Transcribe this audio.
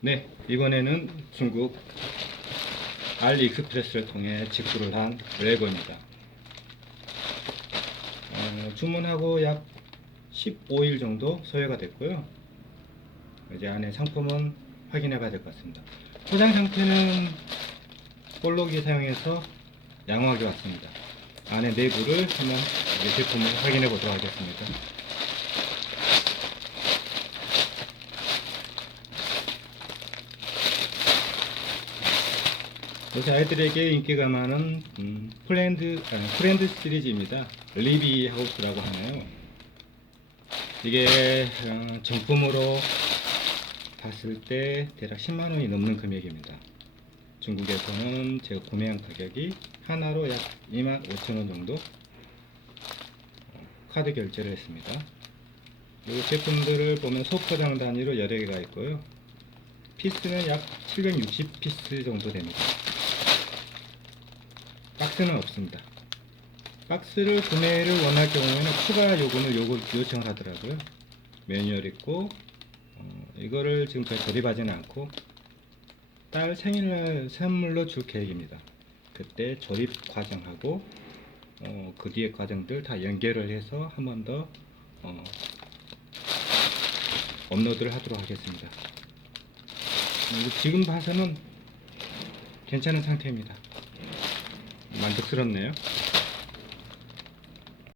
네, 이번에는 중국 알리익스프레스를 통해 직구를 한 레고입니다. 어, 주문하고 약 15일 정도 소요가 됐고요. 이제 안에 상품은 확인해 봐야 될 것 같습니다. 포장 상태는 볼록이 사용해서 양호하게 왔습니다. 안에 내부를 한번 제품을 확인해 보도록 하겠습니다. 요새 아이들에게 인기가 많은 음, 프렌드 아니, 프렌드 시리즈입니다. 리비 하우스라고 하나요. 이게 어, 정품으로 봤을 때 대략 10만 원이 넘는 금액입니다. 중국에서는 제가 구매한 가격이 하나로 약 2만 5천 원 정도 어, 카드 결제를 했습니다. 이 제품들을 보면 소포장 단위로 여러 개가 있고요. 피스는 약 760피스 정도 됩니다. 박스는 없습니다. 박스를 구매를 원할 경우에는 추가 요금을 요구, 요청하더라고요. 매뉴얼 있고 어, 이거를 지금까지 조립하지는 않고 딸 생일날 선물로 줄 계획입니다. 그때 조립 과정하고 어, 그 뒤에 과정들 다 연결을 해서 한 번더 어, 업로드를 하도록 하겠습니다. 지금 봐서는 괜찮은 상태입니다. 만족스럽네요.